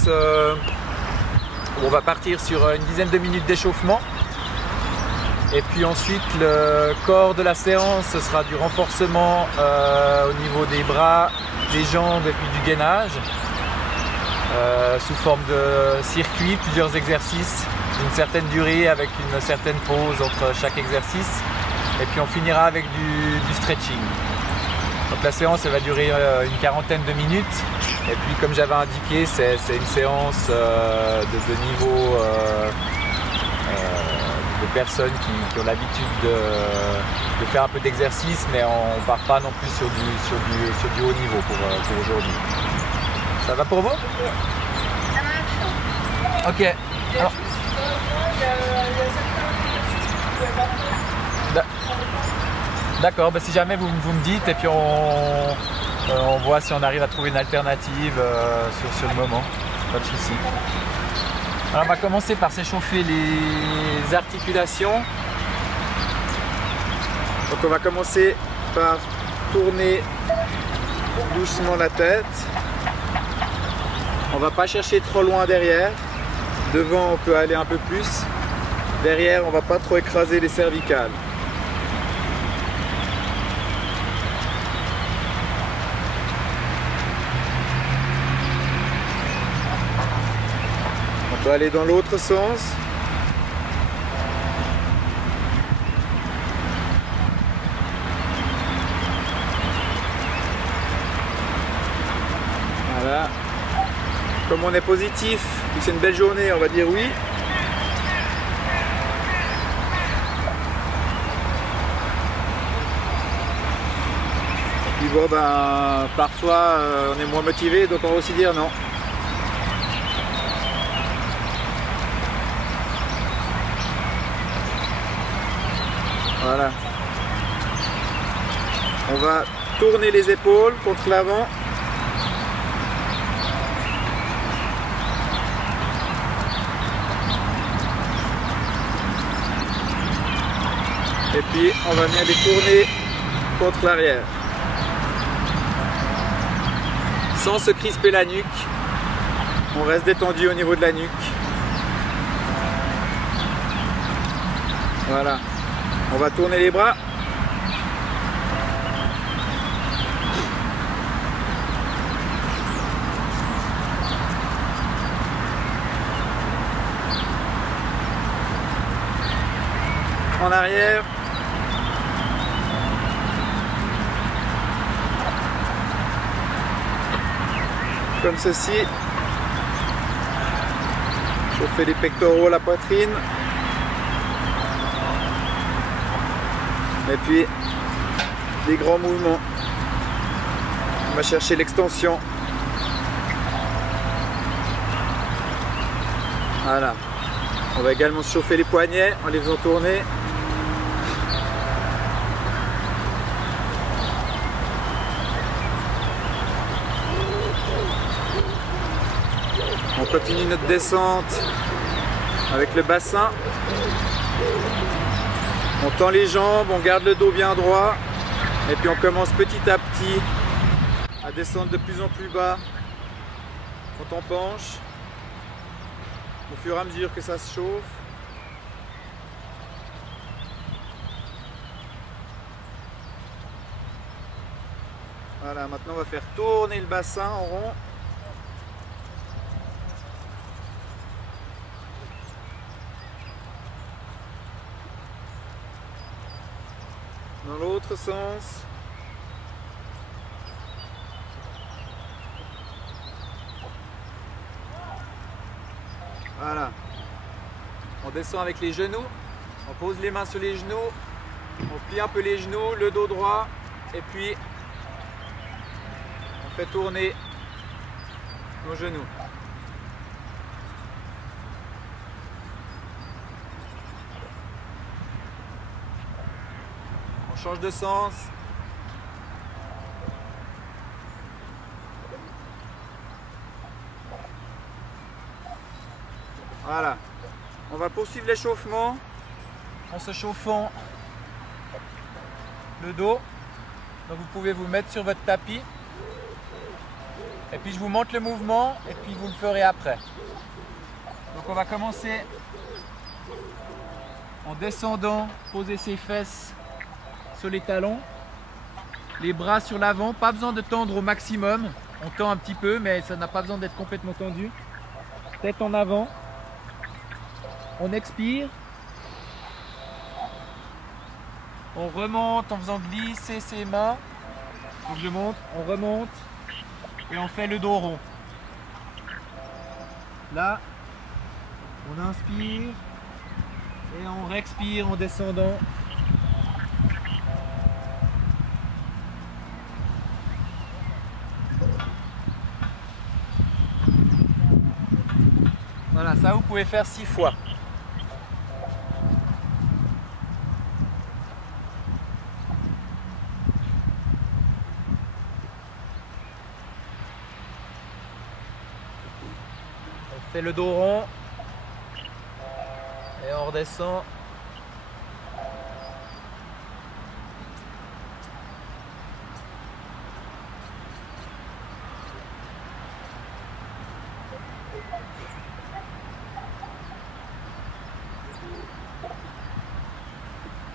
séance où on va partir sur une dizaine de minutes d'échauffement. Et puis ensuite, le corps de la séance, ce sera du renforcement au niveau des bras, des jambes et puis du gainage. Sous forme de circuit, plusieurs exercices d'une certaine durée avec une certaine pause entre chaque exercice. Et puis on finira avec du stretching. Donc la séance elle va durer une quarantaine de minutes. Et puis comme j'avais indiqué, c'est une séance de niveau de personnes qui ont l'habitude de faire un peu d'exercice, mais on ne part pas non plus sur du haut niveau pour aujourd'hui. Ça va pour vous? Ça marche. Ok. Alors, d'accord, bah si jamais vous me dites et puis on voit si on arrive à trouver une alternative sur le moment, pas de souci. Alors on va commencer par s'échauffer les articulations. Donc on va commencer par tourner doucement la tête. On va pas chercher trop loin derrière. Devant on peut aller un peu plus. Derrière on va pas trop écraser les cervicales. On peut aller dans l'autre sens. Voilà. Comme on est positif, que c'est une belle journée, on va dire oui. Et puis bon, ben, parfois on est moins motivé, donc on va aussi dire non. Voilà. On va tourner les épaules contre l'avant. Et puis on va venir les tourner contre l'arrière. Sans se crisper la nuque. On reste détendu au niveau de la nuque. Voilà. On va tourner les bras. En arrière. Comme ceci. Chauffer les pectoraux, la poitrine. Et puis des grands mouvements. On va chercher l'extension. Voilà. On va également chauffer les poignets en les faisant tourner. On continue notre descente avec le bassin. On tend les jambes, on garde le dos bien droit et puis on commence petit à petit à descendre de plus en plus bas quand on penche au fur et à mesure que ça se chauffe. Voilà, maintenant on va faire tourner le bassin en rond. Dans l'autre sens. Voilà. On descend avec les genoux. On pose les mains sur les genoux. On plie un peu les genoux, le dos droit. Et puis, on fait tourner nos genoux. On change de sens. Voilà. On va poursuivre l'échauffement en se chauffant le dos. Donc vous pouvez vous mettre sur votre tapis. Et puis je vous montre le mouvement et puis vous le ferez après. Donc on va commencer en descendant, poser ses fesses sur les talons, les bras sur l'avant, pas besoin de tendre au maximum, on tend un petit peu mais ça n'a pas besoin d'être complètement tendu. Tête en avant, on expire, on remonte en faisant glisser ses mains, donc je monte, on remonte et on fait le dos rond. Là, on inspire et on réexpire en descendant. Voilà, ça vous pouvez faire 6 fois. On fait le dos rond et on redescend.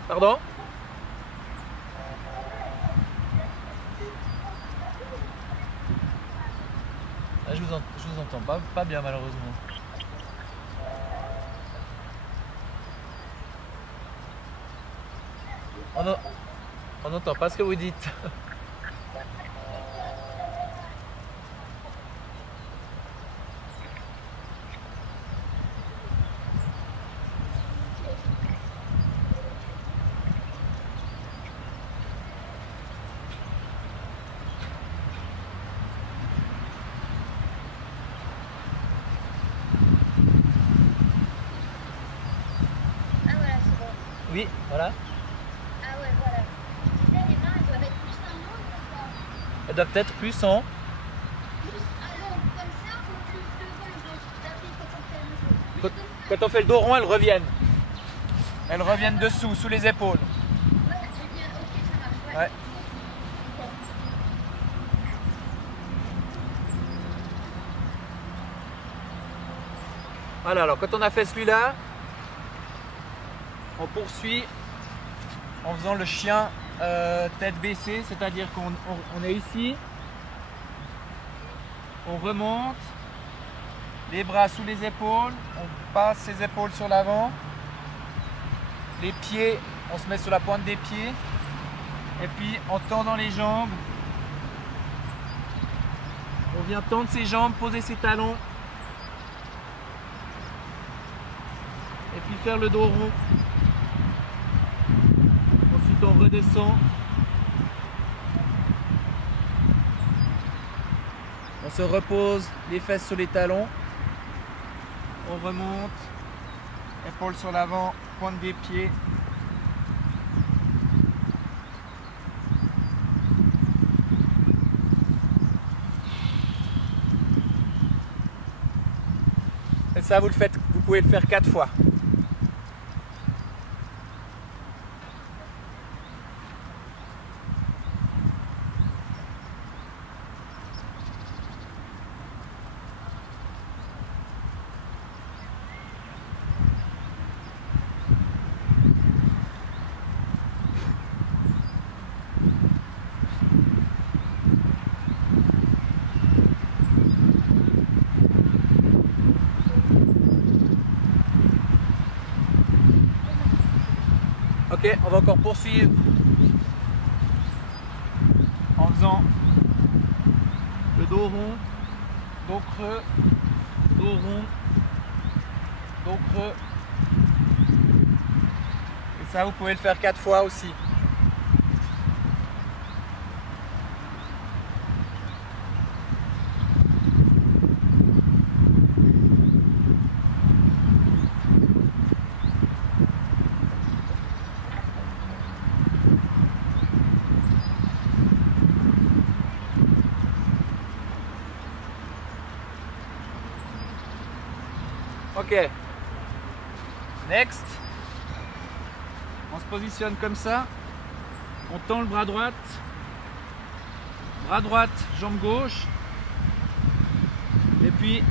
Pardon? Ah, je vous entends pas bien malheureusement. On n'entend pas ce que vous dites. Ah voilà, c'est bon. Oui, voilà. Ah ouais, voilà. Là, les mains, elles doivent être plus en haut ou pas? Elle doit peut-être plus en. Plus à l'ombre, comme ça, ou plus devant le dos? Tapis quand on fait le dos. Plus Quand, comme ça? quand on fait le dos rond, elles reviennent. Elles reviennent dessous, sous les épaules. Ouais, eh bien, ok, ça marche. Ouais. Voilà, alors quand on a fait celui-là, on poursuit en faisant le chien tête baissée, c'est-à-dire qu'on est ici, on remonte, les bras sous les épaules, on passe ses épaules sur l'avant, les pieds, on se met sur la pointe des pieds, et puis en tendant les jambes, on vient tendre ses jambes, poser ses talons, et puis faire le dos rond. Ensuite on redescend. On se repose les fesses sur les talons. On remonte. Épaules sur l'avant, pointe des pieds. Et ça vous pouvez le faire 4 fois. Ok, on va encore poursuivre en faisant le dos rond, dos creux, dos rond, dos creux. Et ça, vous pouvez le faire 4 fois aussi. Ok. Next. On se positionne comme ça. On tend le bras droite, jambe gauche. puis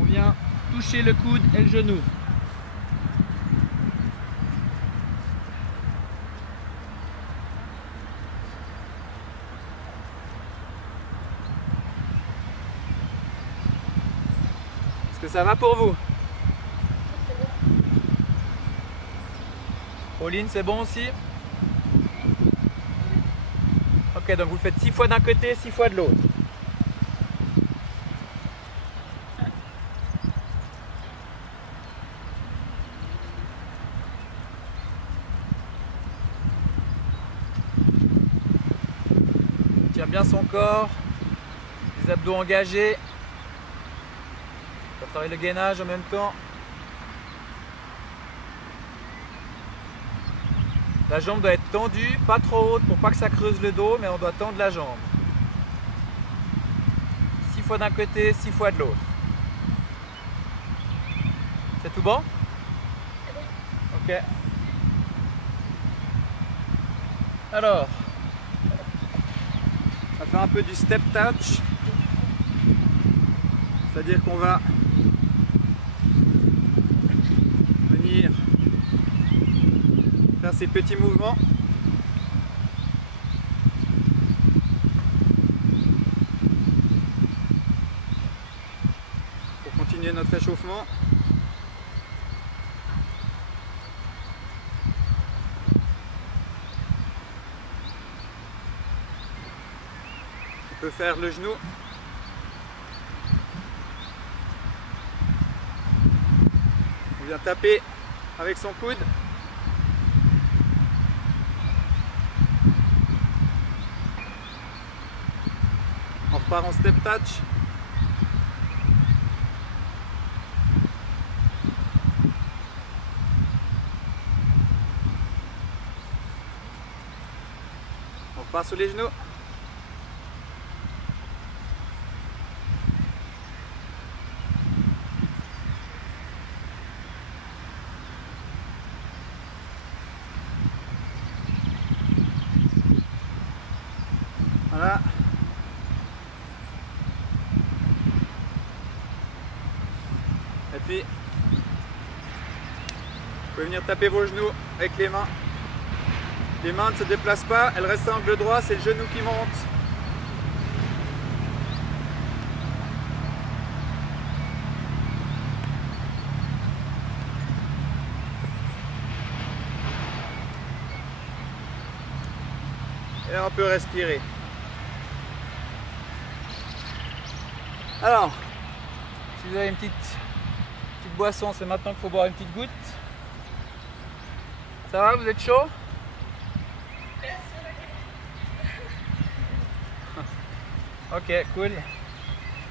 on vient toucher le coude et le genou. Est-ce que ça va pour vous? Pauline, c'est bon aussi? Ok, donc vous le faites 6 fois d'un côté, 6 fois de l'autre. On tient bien son corps, les abdos engagés. On va travailler le gainage en même temps. La jambe doit être tendue, pas trop haute pour pas que ça creuse le dos, mais on doit tendre la jambe. 6 fois d'un côté, 6 fois de l'autre. C'est tout bon? Ok. Alors, on va faire un peu du step touch. C'est-à-dire qu'on va venir faire ces petits mouvements pour continuer notre échauffement. On peut faire le genou. On vient taper avec son coude. On repart en step touch. On repart sur les genoux. Voilà. Et puis, vous pouvez venir taper vos genoux avec les mains. Les mains ne se déplacent pas, elles restent à angle droit, c'est le genou qui monte. Et on peut respirer. Alors, si vous avez une petite boisson, c'est maintenant qu'il faut boire une petite goutte. Ça va, vous êtes chaud? Ok, cool.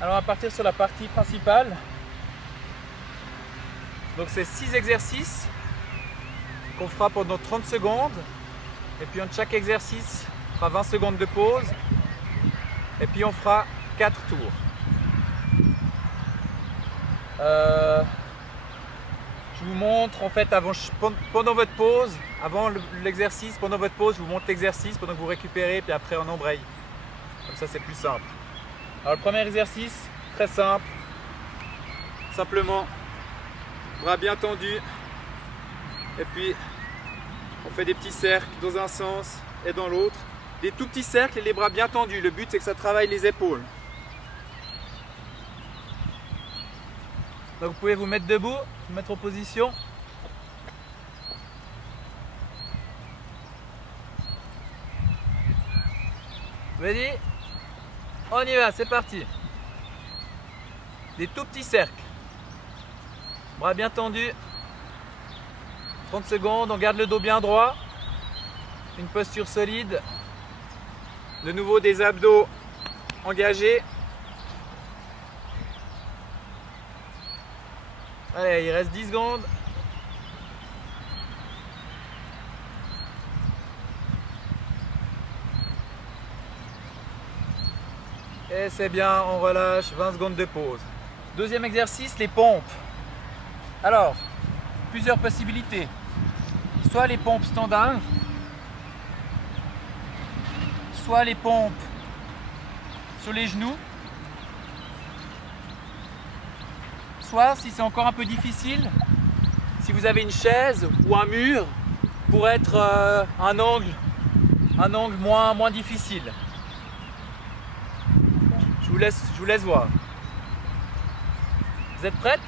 Alors on va partir sur la partie principale. Donc c'est 6 exercices qu'on fera pendant 30 secondes. Et puis entre chaque exercice, on fera 20 secondes de pause. Et puis on fera 4 tours. Je vous montre en fait pendant votre pause, avant l'exercice, pendant votre pause, je vous montre l'exercice pendant que vous récupérez, puis après on embraye. Comme ça c'est plus simple. Alors le premier exercice, très simple. Simplement, bras bien tendus. Et puis on fait des petits cercles dans un sens et dans l'autre. Des tout petits cercles et les bras bien tendus. Le but c'est que ça travaille les épaules. Donc vous pouvez vous mettre debout, vous mettre en position. Ready? On y va, c'est parti. Des tout petits cercles. Bras bien tendus. 30 secondes, on garde le dos bien droit. Une posture solide. De nouveau des abdos engagés. Allez, il reste 10 secondes. Et c'est bien, on relâche, 20 secondes de pause. Deuxième exercice, les pompes. Alors, plusieurs possibilités. Soit les pompes standards, soit les pompes sur les genoux, s'asseoir si c'est encore un peu difficile. Si vous avez une chaise ou un mur, pour être un angle moins difficile. Je vous laisse voir. Vous êtes prêtes?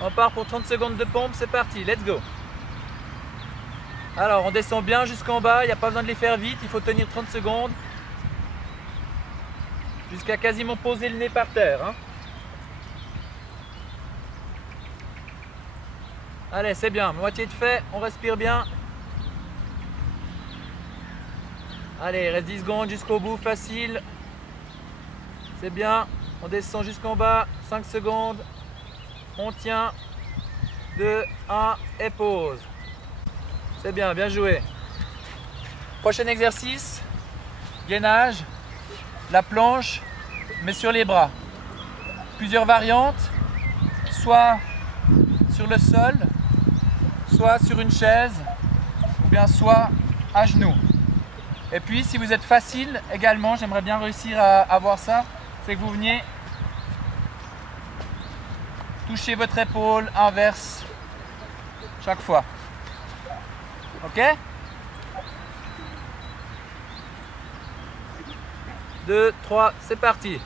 On part pour 30 secondes de pompe, c'est parti, let's go. Alors on descend bien jusqu'en bas, il n'y a pas besoin de les faire vite, il faut tenir 30 secondes. Jusqu'à quasiment poser le nez par terre. Hein. Allez, c'est bien, moitié de fait, on respire bien. Allez, il reste 10 secondes jusqu'au bout, facile. C'est bien, on descend jusqu'en bas, 5 secondes. On tient, 2, 1 et pause. C'est bien, bien joué. Prochain exercice, gainage, la planche, mais sur les bras. Plusieurs variantes, soit sur le sol, soit sur une chaise, ou bien soit à genoux. Et puis si vous êtes facile également, j'aimerais bien réussir à avoir ça, c'est que vous veniez toucher votre épaule inverse chaque fois. Ok? 2, 3, c'est parti.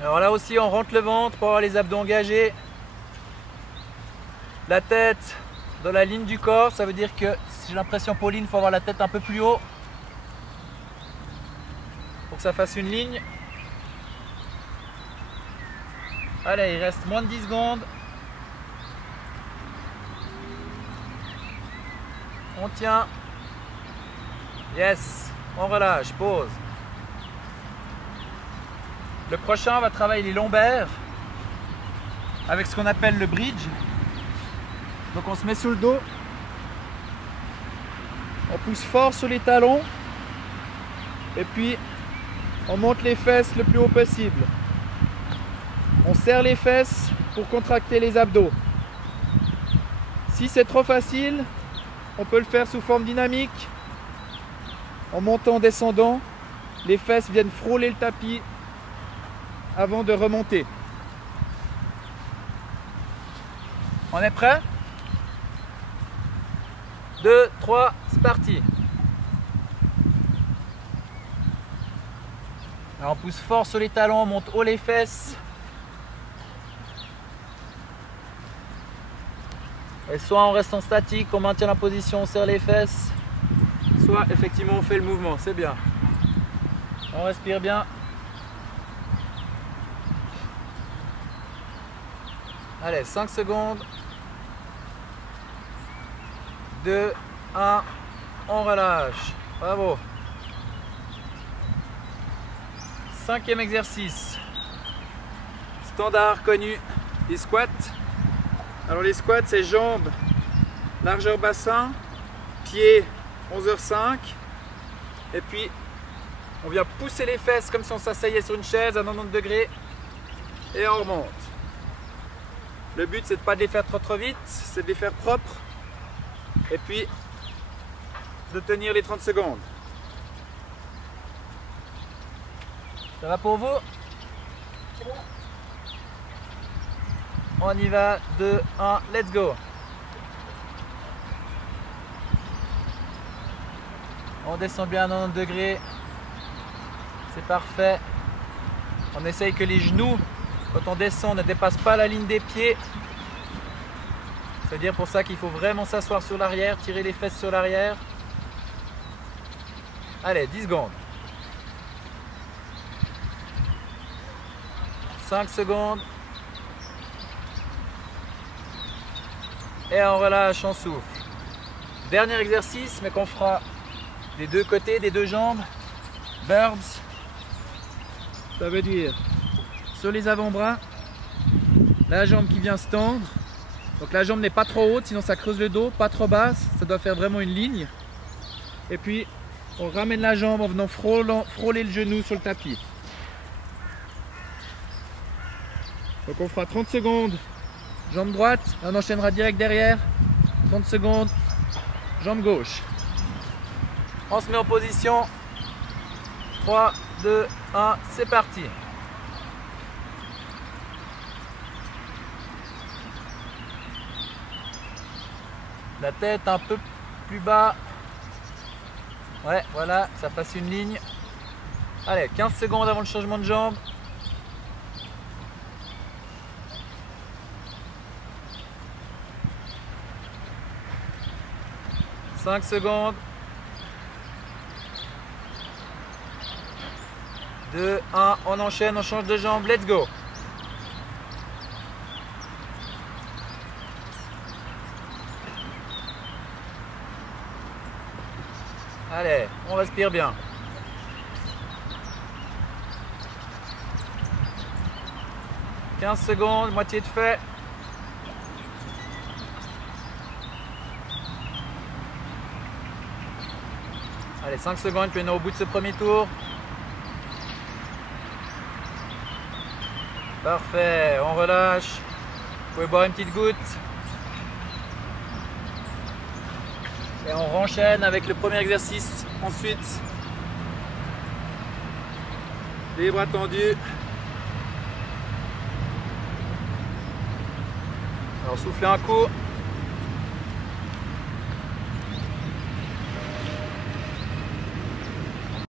Alors là aussi on rentre le ventre pour avoir les abdos engagés. La tête dans la ligne du corps, ça veut dire que si j'ai l'impression Pauline, il faut avoir la tête un peu plus haut pour que ça fasse une ligne. Allez, il reste moins de 10 secondes. On tient. Yes, on relâche, pause. Le prochain, on va travailler les lombaires avec ce qu'on appelle le bridge. Donc on se met sous le dos. On pousse fort sur les talons. Et puis, on monte les fesses le plus haut possible. On serre les fesses pour contracter les abdos. Si c'est trop facile, on peut le faire sous forme dynamique. En montant, descendant, les fesses viennent frôler le tapis avant de remonter. On est prêt? 2, 3, c'est parti. Alors on pousse fort sur les talons, on monte haut les fesses. Et soit on reste en statique, on maintient la position, on serre les fesses, soit effectivement on fait le mouvement, c'est bien. On respire bien. Allez, 5 secondes. 2, 1, on relâche. Bravo. 5e exercice. Standard connu, les squats. Alors les squats, c'est jambes, largeur bassin, pieds 11h05. Et puis, on vient pousser les fesses comme si on s'asseyait sur une chaise à 90 degrés. Et on remonte. Le but, c'est de ne pas de les faire trop vite, c'est de les faire propres. Et puis, de tenir les 30 secondes. Ça va pour vous? On y va, 2, 1, let's go. On descend bien à 90 degrés. C'est parfait. On essaye que les genoux, quand on descend, ne dépassent pas la ligne des pieds. C'est-à-dire pour ça qu'il faut vraiment s'asseoir sur l'arrière, tirer les fesses sur l'arrière. Allez, 10 secondes. 5 secondes. Et on relâche, on souffle. Dernier exercice, mais qu'on fera des deux côtés, des deux jambes. Birds. Ça veut dire sur les avant-bras, la jambe qui vient se tendre. Donc la jambe n'est pas trop haute, sinon ça creuse le dos, pas trop basse, ça doit faire vraiment une ligne. Et puis on ramène la jambe en venant frôler le genou sur le tapis. Donc on fera 30 secondes, jambe droite, on enchaînera direct derrière, 30 secondes, jambe gauche. On se met en position, 3, 2, 1, c'est parti. La tête un peu plus bas. Ouais, voilà, ça fasse une ligne. Allez, 15 secondes avant le changement de jambe. « 5 secondes. 2, 1, on enchaîne, on change de jambe, let's go. Allez, on respire bien. « 15 secondes, moitié de fait. » Allez, 5 secondes, puis on est au bout de ce premier tour. Parfait, on relâche. Vous pouvez boire une petite goutte. Et on renchaîne avec le premier exercice. Ensuite, les bras tendus. Alors soufflez un coup.